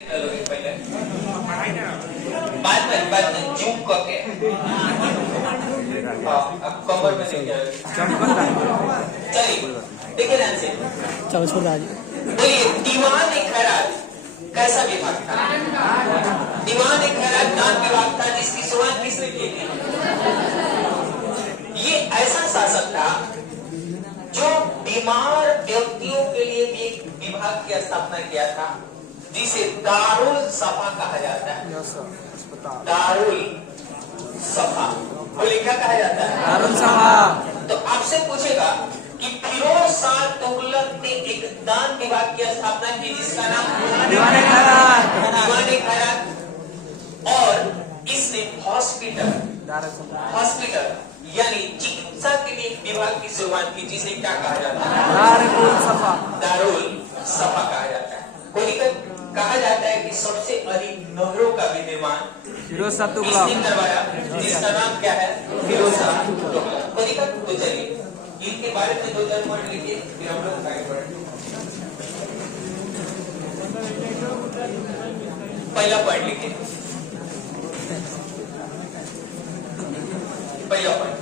बाद में झुक करके अब कमर में देखिए। चलिए देखिए ध्यान से। बोलिए दीवान एक खैरात कैसा विभाग था? दीवान एक खैरात दान विभाग था जिसकी शुरुआत किसने की थी? ये ऐसा शासक था जो बीमार व्यक्तियों के लिए भी एक विभाग की स्थापना किया था जिसे दारुल सफा कहा जाता है। दारुल सफा बोले क्या कहा जाता है? दारुल सफा। तो आपसे पूछेगा कि फिरोज शाह तुगलक ने एक दान विभाग की स्थापना की जिसका नाम दीवान खैरात और इसने हॉस्पिटल यानी चिकित्सा के लिए एक विभाग की शुरुआत की जिसे क्या कहा जाता है? दारुल सफा कहा जाता है। कोई दिक्कत? कहा जाता है कि सबसे अधिक नहरों का भी निर्माण फिरोज शाह तुगलक ने करवाया जिसका नाम क्या है? फिरोज शाह तुगलक। कोई दिक्कत? तो चलिए इनके बारे में 2-4 पॉइंट लिखिए फिर हम लोग आगे बढ़ेंगे। पहला पॉइंट लिखिए। पहला पॉइंट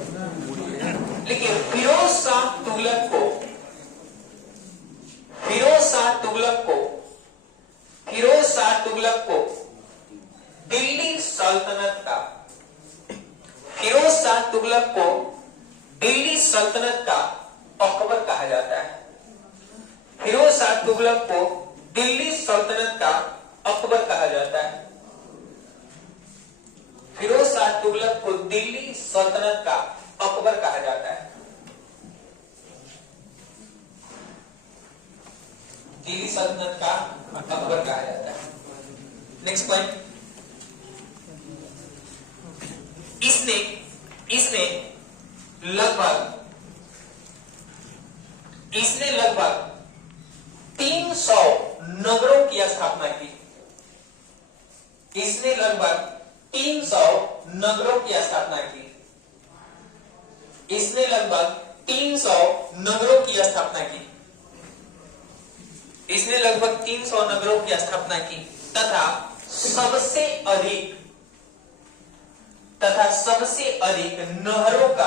लिखिए। फिरोज शाह तुगलक को दिल्ली सल्तनत का अकबर कहा जाता है। फिरोज शाह तुगलक को दिल्ली सल्तनत का अकबर कहा जाता है। फिरोज शाह तुगलक को दिल्ली सल्तनत का अकबर कहा जाता है। दिल्ली सल्तनत का अकबर कहा जाता है। Next point. इसने लगभग 300 नगरों की स्थापना की। इसने लगभग 300 नगरों की स्थापना की। इसने लगभग 300 नगरों की स्थापना की। इसने लगभग 300 नगरों की स्थापना की तथा सबसे अधिक नहरों का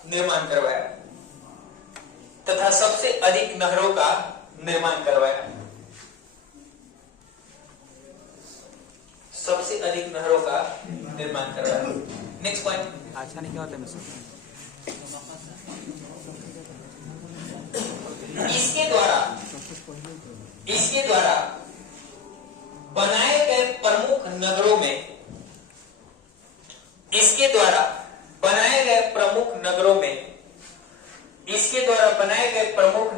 निर्माण करवाया। Next point. अच्छा नहीं क्या होता है इसके द्वारा बनाए गए प्रमुख नगरों में इसके द्वारा बनाए गए प्रमुख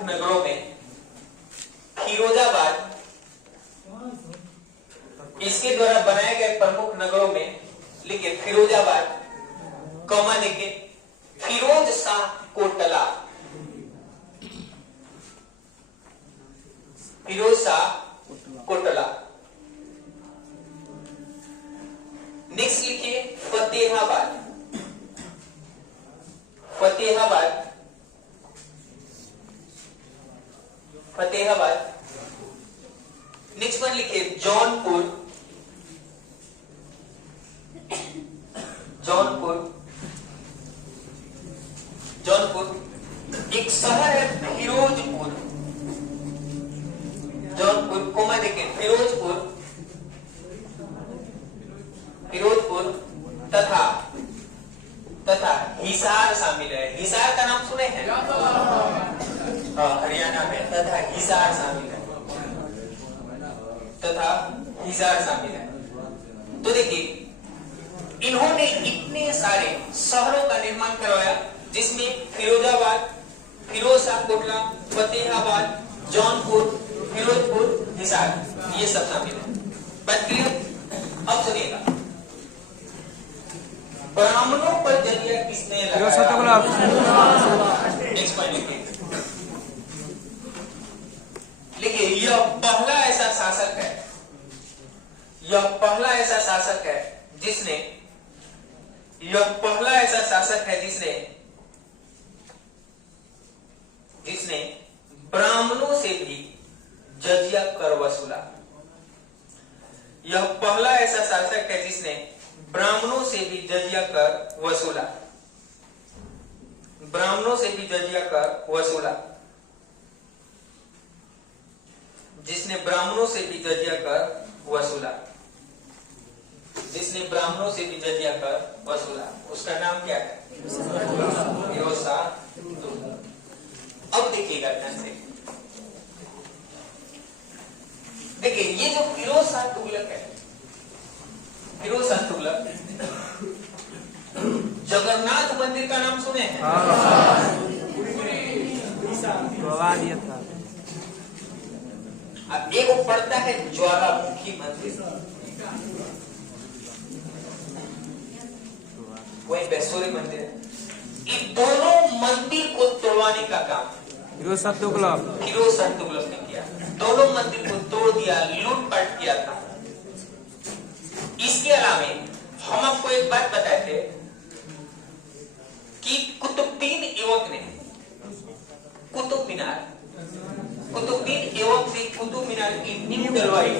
नगरों में फिरोजाबाद लिखे फिरोजाबाद कॉमा लिखे फिरोज शाह कोटला। नेक्स्ट लिखिए फतेहाबाद। नेक्स्ट वन लिखिए जौनपुर। एक शहर है फिरोजपुर। जौनपुर कोमा देखें फिरोजपुर तथा हिसार शामिल है। हिसार का नाम सुने हैं? हरियाणा में तथा हिसार शामिल है। तो देखिए इन्होंने इतने सारे शहरों का निर्माण करवाया जिसमें फिरोजाबाद, फिरोज शाह कोटला, फतेहाबाद, जौनपुर, फिरोजपुर, हिसार ये सब शामिल है। बात क्लियर? अब सुनिएगा ब्राह्मणों पर जजिया किसने लगाया? नेक्स्ट पॉइंट लिखिए यह पहला ऐसा शासक है जिसने यह पहला ऐसा शासक है जिसने ब्राह्मणों से भी जजिया कर वसूला। यह पहला ऐसा शासक है जिसने ब्राह्मणों से भी जजिया कर वसूला। ब्राह्मणों से भी जजिया कर वसूला। जिसने ब्राह्मणों से भी जजिया कर वसूला। जिसने ब्राह्मणों से भी जजिया कर वसूला, उसका नाम क्या है? फिरोजा तुगलक। अब देखिएगा ध्यान से, देखिए ये जो फिरोजा तुगलक है, फिरोजा तुगलक जगन्नाथ मंदिर का नाम सुने हैं? अब एक पड़ता है ज्वालामुखी मंदिर, वही वैश्वरी मंदिर है। इन दोनों मंदिर को तोड़वाने का काम फिरोजा तुगलक ने किया। दोनों मंदिर को तोड़ दिया, लूटपाट किया था। इसके अलावा हम आपको एक बात बताए थे कि कुतुबुद्दीन ऐबक ने कुतुब मीनार की नींव डलवाई,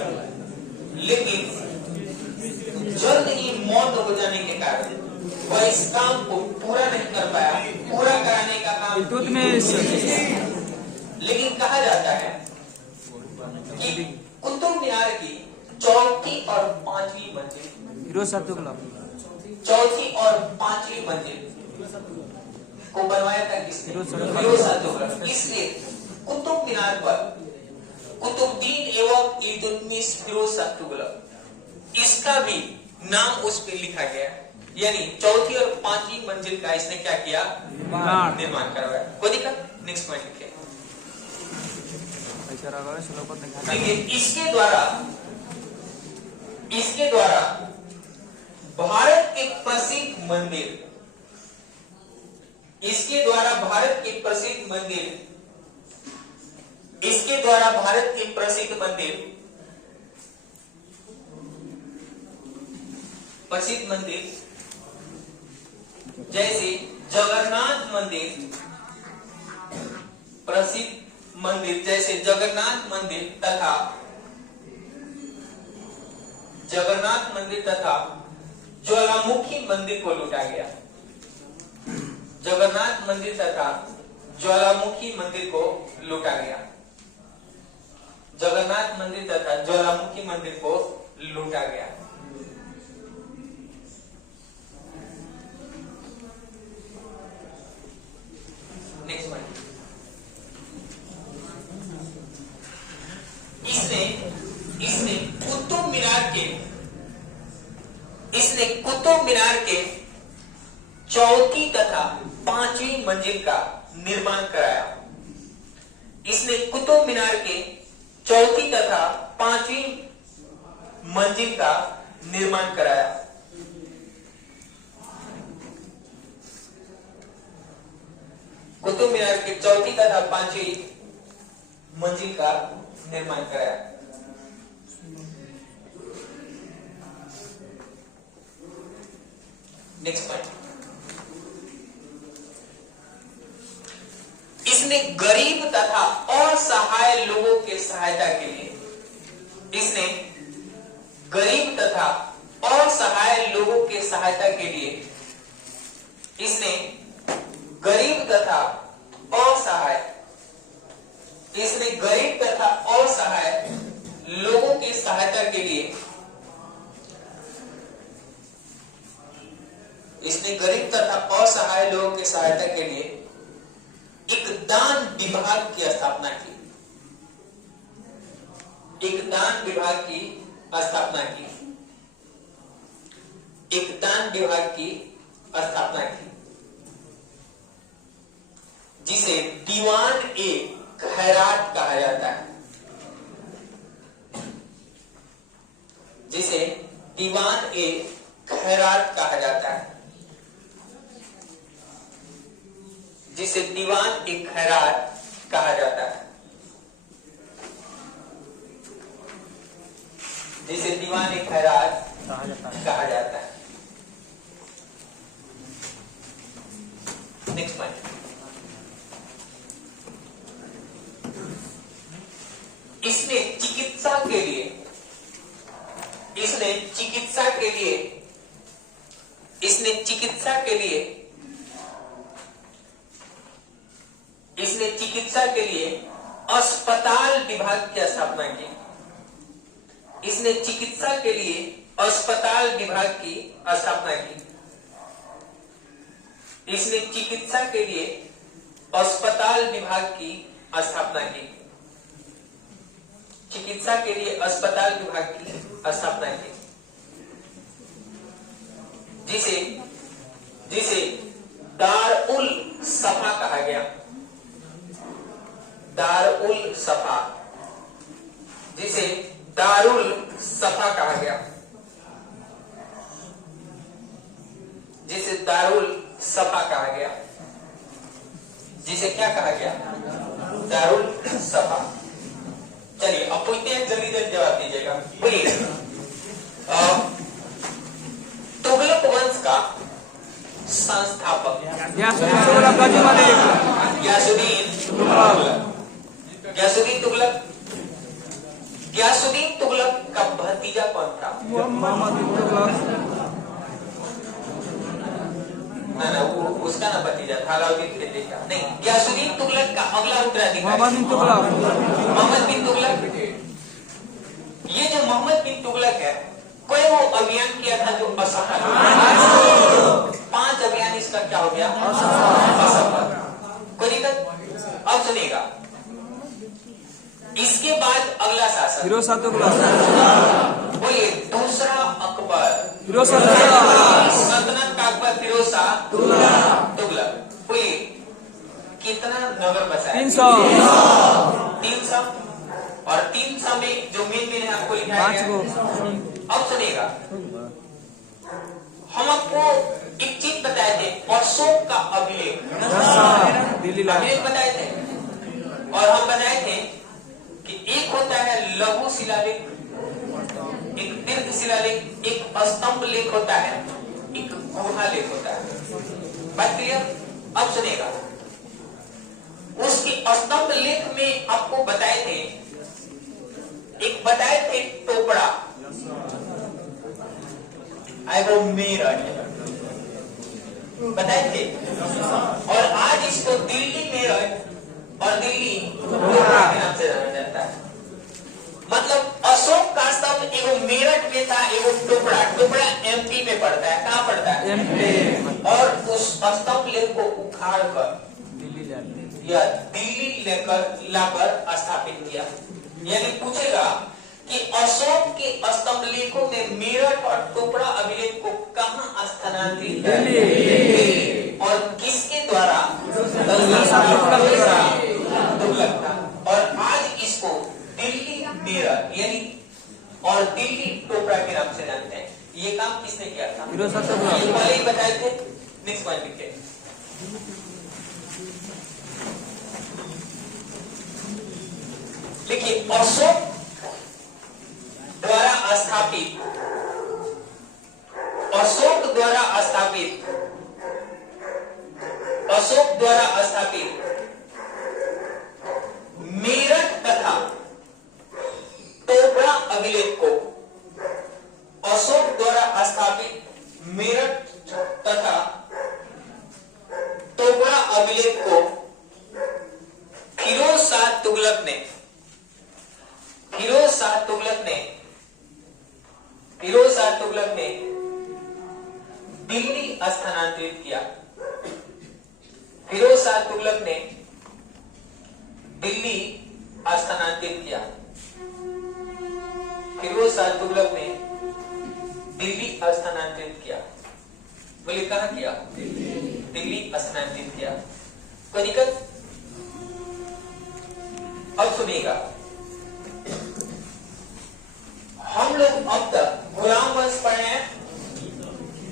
लेकिन जल्द ही मौत हो जाने के कारण वह इस काम को पूरा नहीं कर पाया। पूरा कराने का काम लेकिन कहा जाता है कि कुतुब मीनार की चौथी और पांचवी मंजिल, चौथी और पांचवी मंजिल को बनवाया था किसने? फिरोजा तुगलक। इसलिए कुतुब मीनार पर कुतुबुद्दीन ऐबक इल्तुतमिश फिरोजा तुगलक, इसका भी नाम उस पर लिखा गया। यानी चौथी और पांचवी मंजिल का इसने क्या किया? निर्माण करवाया। कोई दिक्कत? नेक्स्ट पॉइंट लिखिए। इसके द्वारा भारत के प्रसिद्ध मंदिर, इसके द्वारा भारत के प्रसिद्ध मंदिर जैसे जगन्नाथ मंदिर, प्रसिद्ध मंदिर जैसे जगन्नाथ मंदिर तथा ज्वालामुखी मंदिर को लूटा गया। जगन्नाथ मंदिर तथा ज्वालामुखी मंदिर को लूटा गया। जगन्नाथ मंदिर तथा ज्वालामुखी मंदिर को लूटा गया। नेक्स्ट पॉइंट, इसने कुतुब मीनार के चौथी तथा पांचवी मंजिल का निर्माण कराया। इसने कुतुब मीनार के चौथी तथा पांचवी मंजिल का निर्माण कराया। कुतुब मीनार के चौथी तथा पांचवी मंजिल का निर्माण कराया। नेक्स्ट पॉइंट, इसने गरीब तथा असहाय लोगों के सहायता के लिए, इसने गरीब तथा असहाय लोगों के सहायता के लिए, इसने गरीब तथा असहाय लोगों की सहायता के लिए, इसने गरीब तथा असहाय लोगों की सहायता के लिए एक दान विभाग की स्थापना की। एक दान विभाग की स्थापना की। एक दान विभाग की स्थापना की, जिसे दीवान ए खैरात कहा जाता है। जिसे दीवान ए खैरात कहा जाता है। जिसे दीवान ए खैरात कहा जाता है। जिसे दीवान ए खैरात कहा जाता है। नेक्स्ट पॉइंट, इसने चिकित्सा के लिए इसने चिकित्सा के लिए अस्पताल विभाग की स्थापना की। इसने चिकित्सा के लिए अस्पताल विभाग की स्थापना की। इसने चिकित्सा के लिए अस्पताल विभाग की स्थापना की। चिकित्सा के लिए अस्पताल विभाग की स्थापना की, जिसे दारुल सफा कहा गया। दारुल सफा, जिसे दारुल सफा कहा गया, जिसे दारुल सफा कहा गया, जिसे क्या कहा गया? दारुल सफा। चलिए अब पूछते हैं, जल्दी जल्दी जवाब दीजिएगा। बोलिए, तुगलक वंश का संस्थापक ग्यासुद्दीन तुगलक गाजी मालिक। ग्यासुद्दीन तुगलक का भतीजा कौन था? मोहम्मद बिन तुगलक। ना उसका ना भतीजा था, अलाउद्दीन खिलजी का नहीं। ग्यासुद्दीन तुगलक का अगला उत्तराधिकारी मोहम्मद बिन तुगलक। मोहम्मद बिन तुगलक। ये जो मोहम्मद बिन तुगलक है, कोई वो अभियान किया था जो असफल। 5 अभियान इसका क्या हो गया? असफल। कोई दिक्कत? अब सुनिएगा, इसके बाद अगला शासक फिरोज शाह तुगलक। बोलिए, दूसरा अकबर। फिरोज शाह तुगलक। सल्तनत का अकबर फिरोज शाह तुगलक। बोलिए, कितना नगर बसाया? 300। 300। और 300 में जो मेन है आपको लिखा 5 है। गो। अब सुनिएगा, हम आपको एक चीज बताए थे, अशोक का अभिलेख। दिल्ली अभिलेख बताए थे, और हम बताए थे कि एक होता है लघु शिलालेख, एक दीर्घ शिलालेख, एक स्तंभ लेख होता है, एक गुहा लेख होता है। बात क्लियर? अब सुनिएगा, उसके स्तंभ लेख में आपको बताए थे, एक बताए थे टोपड़ा, वो मेरठ बताए थे, और आज इसको दिल्ली मेरठ और दिल्ली टोपड़ा के नाम से जाना जाता है। मतलब अशोक का स्तंभ एगो मेरठ में था, एगो टोपड़ा। टोपड़ा एमपी में पड़ता है। कहाँ पड़ता है? एमपी। और उस स्तंभ लेख को उखाड़ कर या दिल्ली लेकर लाकर स्थापित किया। यानी पूछेगा कि अशोक के स्तंभ लेखों में मेरठ और टोपड़ा अभिलेख को कहां स्थानांतरित किया? और किसके द्वारा? तुगलक था। और आज इसको दिल्ली मेरठ यानी और दिल्ली टोपड़ा के नाम से जानते हैं। ये काम किसने किया था? फिरोज शाह तुगलक। ये पहले ही बताए थे। नेक्स्ट पॉइंट लिखिए, देखिए, अशोक द्वारा स्थापित मेरठ तथा टोपड़ा अभिलेख को, अशोक द्वारा स्थापित मेरठ तथा टोपड़ा अभिलेख को फिरोज शाह तुगलक ने दिल्ली स्थानांतरित किया। फिरोज शाह तुगलक ने दिल्ली स्थानांतरित किया। फिरोज शाह तुगलक ने दिल्ली स्थानांतरित किया। बोलिए, कहां किया? दिल्ली स्थानांतरित किया। कोई दिक्कत? अब सुनिएगा, हम लोग अब तक गुलाम वंश पढ़े हैं,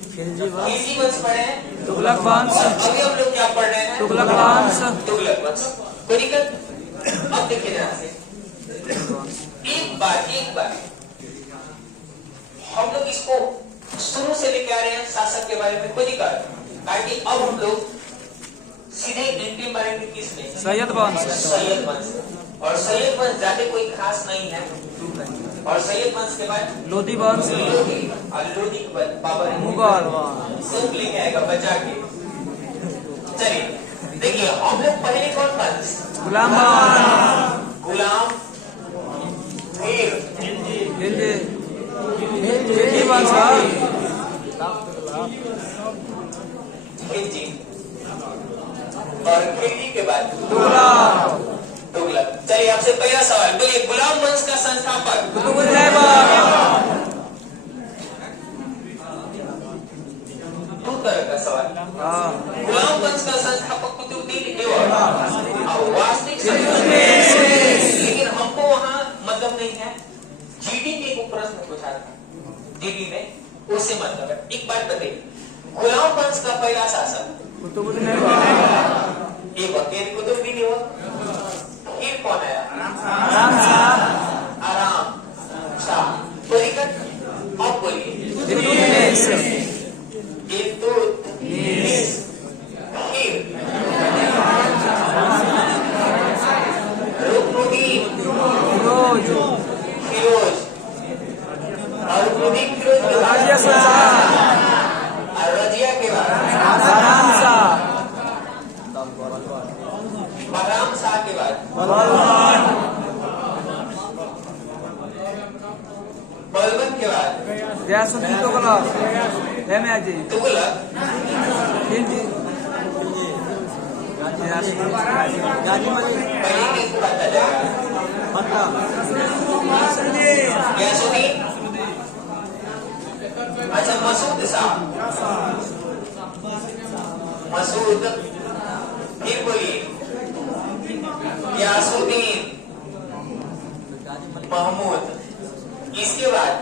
खिलजी वंश पढ़े हैं, तुगलक वंश। अभी हम लोग क्या पढ़ रहे हैं? तुगलक वंश। तुगलक वंश। कोई दिक्कत? अब देखिए ध्यान से, एक बार हम लोग इसको शुरू से लेके आ रहे हैं शासक के बारे में। कोई दिक्कत? ताकि अब हम लोग सीधे एंट्री मारेंगे किसमें? सैयद वंश। सैयद वंश। और सैयद वंश ज्यादा कोई खास नहीं है। और सैयद वंश के बाद लोधी वंश। लोधी, और लोधी के बाद बाबर मुगल। सब लेके आएगा बचा के। चलिए देखिए, हम लोग पहले कौन वंश? गुलाम वंश। गुलाम, फिर खिलजी वंश। खिलजी, और खिलजी के बाद तुगलक। तुगलक। चलिए आपसे पहला सवाल, बोलिए गुलाम वंश का संस्थापक? कुतुबुद्दीन ऐबक। दो तरह का सवाल। गुलाम वंश का संस्थापक कुतुबुद्दीन ऐबक, और वास्तविक लेकिन हमको वहाँ मतलब नहीं है। जीडी ने एक प्रश्न पूछा था, जीडी ने, उससे मतलब है। एक बात बताइए, गुलाम वंश का पहला शासक कुतुबुद्दीन ऐबक। कुतुबुद्दीन ऐबक। फिर कौन आया? आराम शाह। आराम शाह। बोलिए, अब बोलिए। इल्तुतमिश। इल्तुतमिश। फिर रुकनुद्दीन फिरोज। फिरोज, और रुकनुद्दीन फिरोज के बाद राजिया शाह। और रजिया के बाद आराम शाह। बलराम शाह के बाद बलबन के बाद गयासुद्दीन तुगलक। हेमाजी। तुगलक। खिलजी। पहले किसको पता जाएगा? गयासुद्दीन। अच्छा, मसूद शाह। मसूद। फिर बोलिए, गयासुद्दीन, महमूद। इसके बाद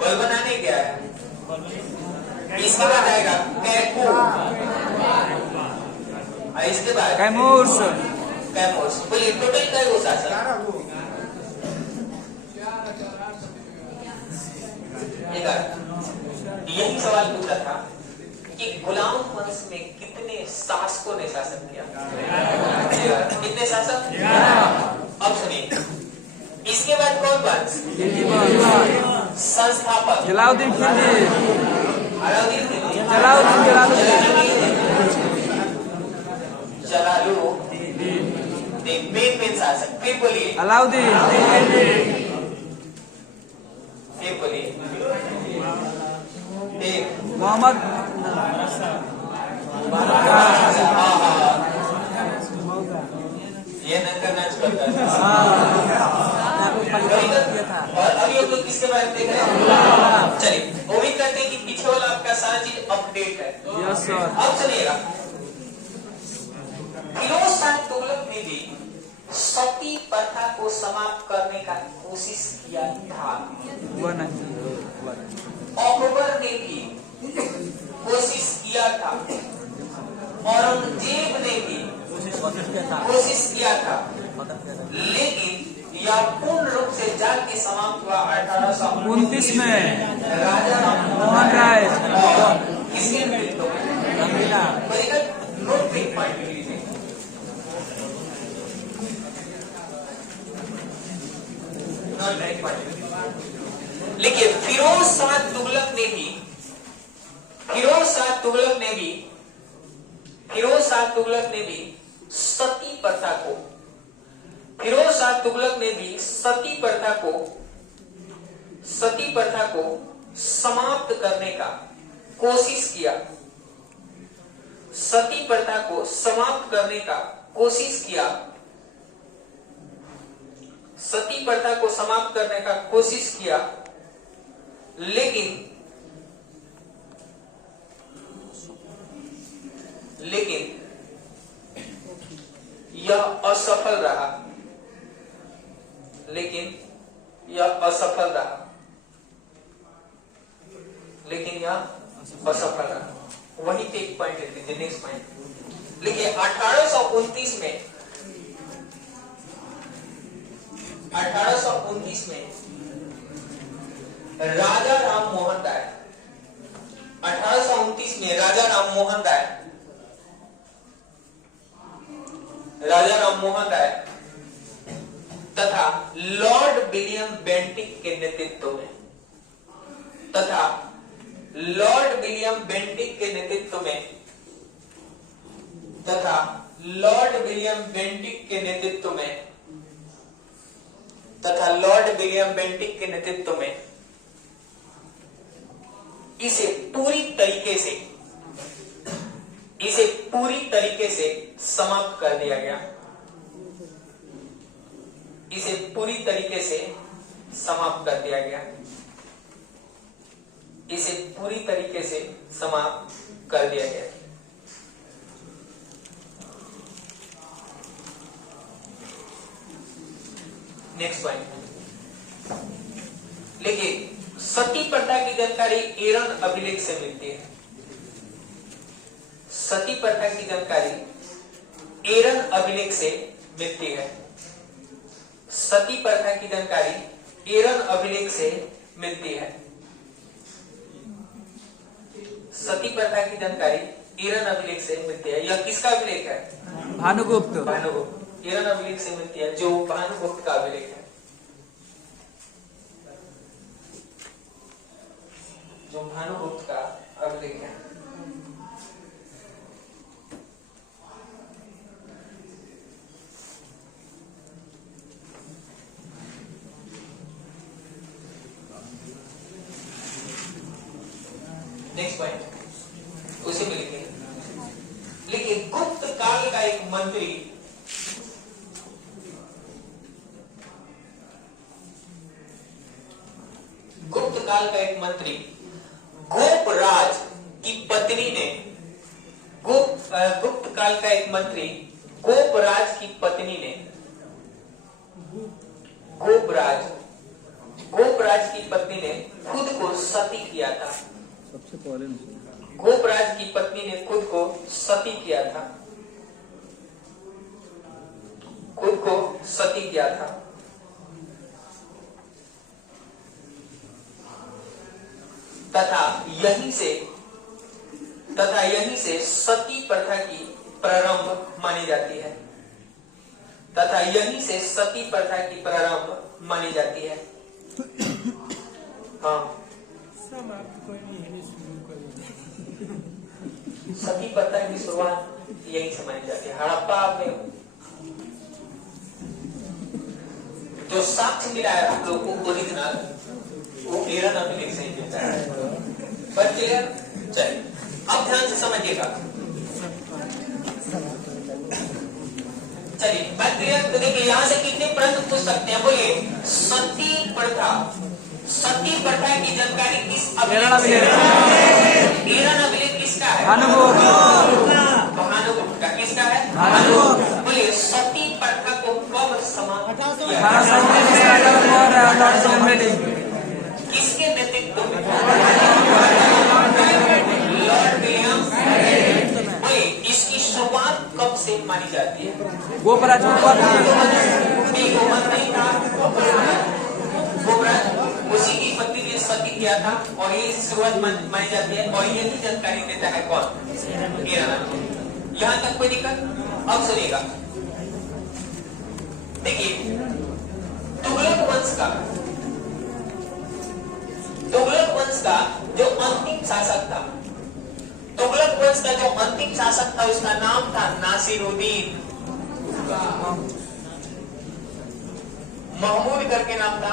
बलबन आने क्या है? इसके बाद आएगा कैकू, और इसके बाद कैमूर्स। कैमूर्स। बोलिए टोटल कै गो शासक? यही सवाल पूछा था कि गुलाम वंश में कितने शासकों ने शासन किया? कितने शासक? अब सुनिए, इसके बाद कौन वंश? खिलजी वंश। संस्थापक जलालुद्दीन खिलजी। अलाउद्दीन खिलजी। जलालुद्दीन मेन शासक। फिर बोलिए अलाउद्दीन। फिर बोलिए फिर मोहम्मद। ये नंगा नाच करता है। और अभी हम लोग किसके बारे में देख रहे हैं? चलिए, उम्मीद करते हैं कि पीछे वाला आपका सारा चीज अपडेट है। Yes sir. अब सुनिएगा, फिरोज शाह तुगलक ने भी सती प्रथा को समाप्त करने का कोशिश किया था। अकबर ने भी कोशिश किया था, औरंगजेब ने भी कोशिश किया था, लेकिन यह पूर्ण रूप से जाग के समाप्त हुआ 1829 में राजा मोहन राय। किसके नेतृत्व में? नोट पे पॉइंट लीजिए। देखिए, फिरोज शाह तुगलक ने भी सती प्रथा को समाप्त करने का कोशिश किया। सती प्रथा को समाप्त करने का कोशिश किया। सती प्रथा को समाप्त करने का कोशिश किया, लेकिन यह असफल रहा। वही पे एक पॉइंट लिख लीजिए, नेक्स्ट पॉइंट लिखिए। 1829 में राजा राम मोहन राय राजा राममोहन राय तथा लॉर्ड विलियम बेंटिक के नेतृत्व में तथा लॉर्ड विलियम बेंटिक के नेतृत्व में तथा लॉर्ड विलियम बेंटिक के नेतृत्व में तथा लॉर्ड विलियम बेंटिक के नेतृत्व में इसे पूरी तरीके से समाप्त कर दिया गया। इसे पूरी तरीके से समाप्त कर दिया गया। इसे पूरी तरीके से समाप्त कर दिया गया। नेक्स्ट पॉइंट देखिए, सती प्रथा की जानकारी एरन अभिलेख से मिलती है। सती प्रथा की जानकारी एरन अभिलेख से मिलती है। सती प्रथा की जानकारी एरन अभिलेख से मिलती है। सती प्रथा की जानकारी एरन अभिलेख से मिलती है। यह किसका अभिलेख है? भानुगुप्त। भानुगुप्त एरन अभिलेख से मिलती है, जो भानुगुप्त का अभिलेख है, जो भानुगुप्त का अभिलेख है। नेक्स्ट पॉइंट उसी में लिखिए, गुप्त काल का एक मंत्री गोपराज की पत्नी ने गुप्त काल का एक मंत्री गोपराज की पत्नी ने गोपराज की पत्नी ने खुद को सती किया था। सबसे पहले गोपराज की पत्नी ने खुद को सती किया था। खुद को सती किया था। तथा यहीं से सती प्रथा की प्रारंभ मानी जाती है। तथा यहीं से सती प्रथा की प्रारंभ मानी जाती है। हाँ, सती प्रथा की शुरुआत यहीं से मानी जाती है। हड़प्पा में जो साक्ष्य मिला है हम लोग को ओरिजिनल, वो एरन अभिलेख से ही मिलता है। पर क्लियर? चलिए अब ध्यान से समझिएगा। चलिए बात क्लियर? तो देखिए यहाँ से कितने प्रश्न पूछ सकते हैं, बोलिए। सती प्रथा की जानकारी किस अभिलेख से? एरन अभिलेख किसका है? भानुगुप्त का। किसका है? भानुगुप्त। बोलिए, सती प्रथा को कब समाप्त किया? किसके नेतृत्व में? Lord William. बोलिए, इसकी शुरुआत कब से मानी जाती है? गोपराज उसी की पत्नी ने सती किया था और ये शुरुआत मानी जाती है। और यही जानकारी देता है कौन? एरन। यहां तक कोई दिक्कत? अब सुनिएगा, देखिए तुगलक वंश का जो अंतिम शासक था, तुगलक वंश का जो अंतिम शासक था, उसका नाम था नासिरुद्दीन। महमूद करके नाम था।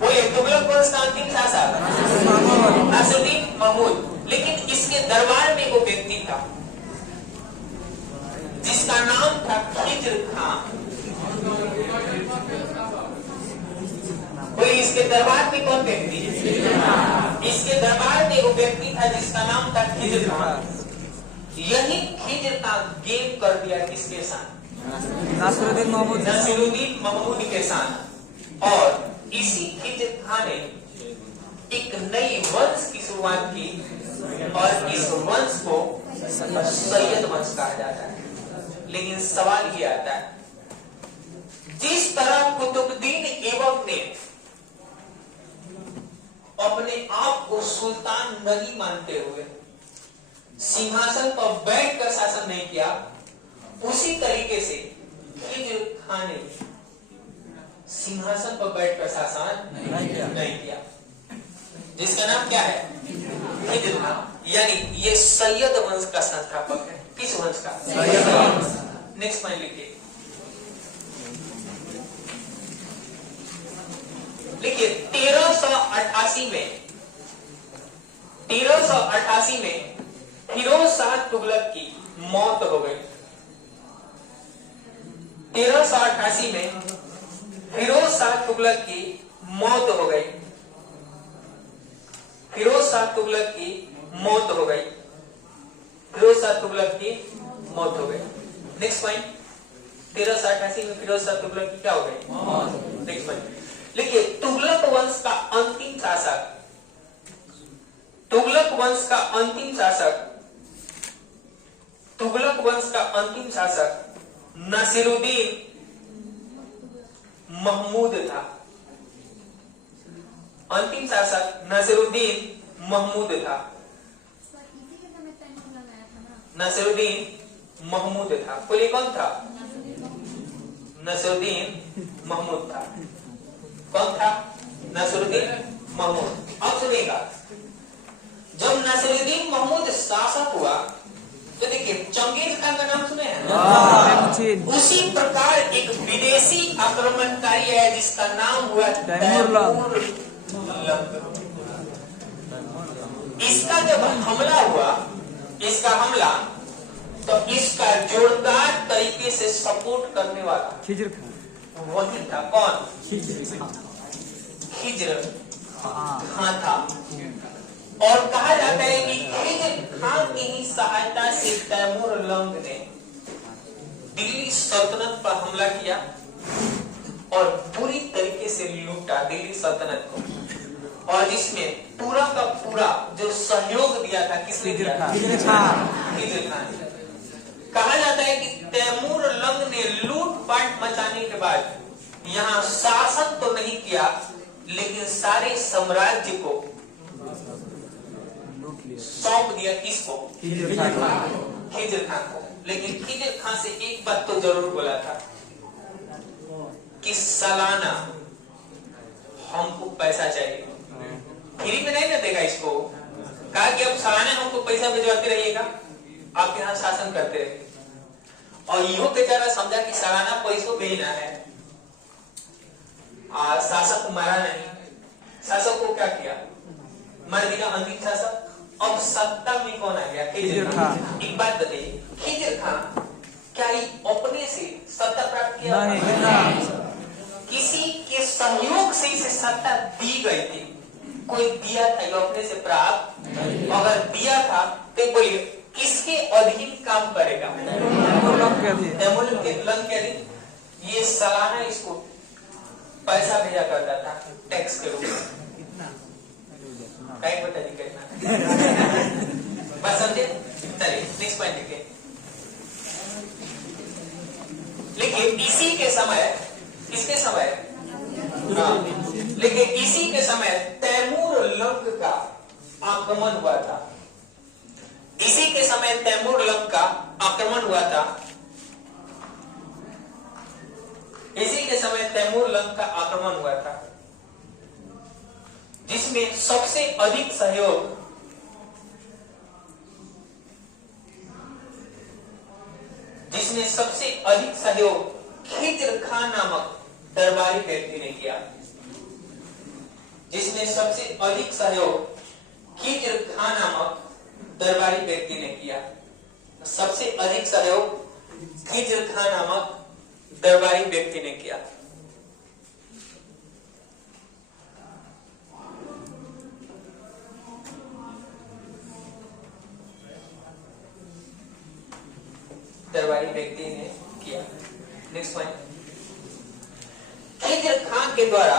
बोलिए, तुगलक वंश का अंतिम शासक नासिरुद्दीन महमूद। लेकिन इसके दरबार में वो व्यक्ति था जिसका नाम था खिज्र खान। कोई इसके दरबार में कौन व्यक्ति? इसके दरबार में वो व्यक्ति था जिसका नाम था खिज्र खान। यही खिज्र का गेम कर दिया किसके साथ? नासिरुद्दीन महमूद के साथ। और इसी खिज्र खान ने एक नई वंश की शुरुआत की और इस वंश को सैयद वंश कहा जाता है। लेकिन सवाल ये आता है, जिस तरह कुतुबुद्दीन ऐबक ने अपने आप को सुल्तान नहीं मानते हुए सिंहासन पर बैठकर शासन नहीं किया, उसी तरीके से खिज्र खान ने सिंहासन पर बैठकर शासन नहीं किया, जिसका नाम क्या है? खिज्र खान। यानी ये सैयद वंश का संस्थापक है। किस वंश का? सैयद वंश। नेक्स्ट पॉइंट लिखिए, लिखिए 1388 में फिरोज शाह तुगलक की मौत हो गई। 1388 में फिरोज शाह तुगलक की मौत हो गई। फिरोज शाह तुगलक की मौत हो गई। फिरोज शाह तुगलक की मौत हो गई। नेक्स्ट पॉइंट, 1388 में फिरोज शाह तुगलक की क्या हो गई? नेक्स्ट पॉइंट लिखिए, तुगलक वंश का अंतिम शासक, तुगलक वंश का अंतिम शासक, तुगलक वंश का अंतिम शासक नासिरुद्दीन महमूद था। अंतिम शासक नासिरुद्दीन महमूद था। नासिरुद्दीन महमूद था। बोलिए कौन था? नासिरुद्दीन महमूद था। कौन था? नासिरुद्दीन महमूद। अब सुनिएगा, जब नासिरुद्दीन महमूद शासक हुआ तो देखिए चंगेज खान का नाम सुने हैं? उसी प्रकार एक विदेशी आक्रमणकारी है जिसका नाम हुआ तैमूर लंग। इसका जब हमला हुआ, इसका हमला, तो इसका जोरदार तरीके से सपोर्ट करने वाला खिज्र खान वही था। कौन? खिज्र खान था। और कहा जाता है कि खिज्र खान की ही सहायता से तैमूर लंग ने दिल्ली सल्तनत पर हमला किया और पूरी तरीके से लूटा दिल्ली सल्तनत को, और जिसमें पूरा का पूरा जो सहयोग दिया था किसने दिया? खिज्र खान। कहा जाता है कि तैमूर लंग ने लूटपाट मचाने के बाद यहाँ शासन तो नहीं किया, लेकिन सारे साम्राज्य को सौंप दिया। किसको? खिज्र खान को। लेकिन खिज्र खान से एक बात तो जरूर बोला था कि सालाना हमको पैसा चाहिए। फ्री में नहीं ना देगा इसको। कहा कि अब सालाना हमको पैसा भिजवाते रहिएगा, आपके यहाँ शासन करते रहिए। और यो बेचारा समझा कि सालाना पैसों भेजना है, शासक को मारा नहीं। शासक को क्या किया? मर दिया अंतिम शासक। अब सत्ता में कौन आ गया? खिज्र खान। एक बात बताइए, खिज्र खान क्या ही अपने से सत्ता प्राप्त किया? नहीं। किसी के सहयोग से इसे सत्ता दी गई थी। कोई दिया था, ये अपने से प्राप्त? अगर दिया था तो बोलिए किसके अधीन काम करेगा? तैमूर लंग के अधीन। ये सालाना इसको पैसा भेजा करता था टैक्स के रूप में। कहीं बता दी कितना? बस समझे? चलिए नेक्स्ट पॉइंट लिखिए। लिखिए इसी के समय, किसके समय? लिखिए इसी के समय तैमूर लंग का आक्रमण हुआ था। इसी के समय तैमूर लंग का आक्रमण हुआ था। इसी के समय तैमूर लंग का आक्रमण हुआ था, जिसमें सबसे अधिक सहयोग खिज्र खान नामक दरबारी व्यक्ति ने किया। जिसमें सबसे अधिक सहयोग खिज्र खान नामक दरबारी व्यक्ति ने किया। सबसे अधिक सहयोग खिज्र खान नामक दरबारी व्यक्ति ने किया। दरबारी व्यक्ति ने किया। नेक्स्ट पॉइंट, खिज्र खान के द्वारा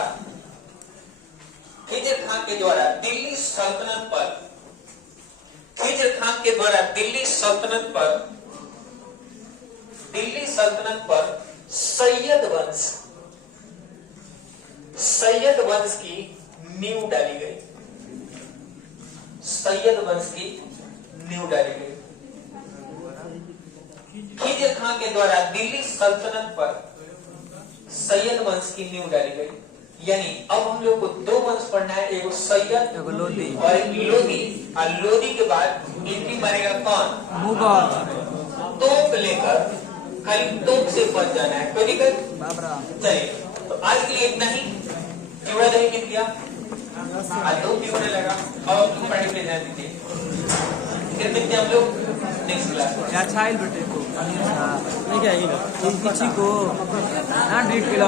दिल्ली सल्तनत पर, खिज्र खान के द्वारा दिल्ली सल्तनत पर सैयद वंश की नींव डाली गई। सैयद वंश की नींव डाली गई। खिजर खां के द्वारा दिल्ली सल्तनत पर सैयद वंश की नींव डाली गई। यानी अब हम लोग को दो वंश पढ़ना है, एक सैयद एक लोधी और एक लोधी। और लोधी के बाद एंट्री मारेगा कौन? मुगल तोप लेकर खाली तोप से बच जाना है। कोई दिक्कत? बाबरा चलिए, तो आज के लिए इतना ही। चिवड़ा दही लिख दिया, आज 2 चिवड़े लगा और तुम पढ़ाई पे ध्यान दीजिए। फिर मिलते हैं हम लोग नेक्स्ट क्लास में। या छाइल बेटे को नहीं क्या किसी को ना 1.5 किलो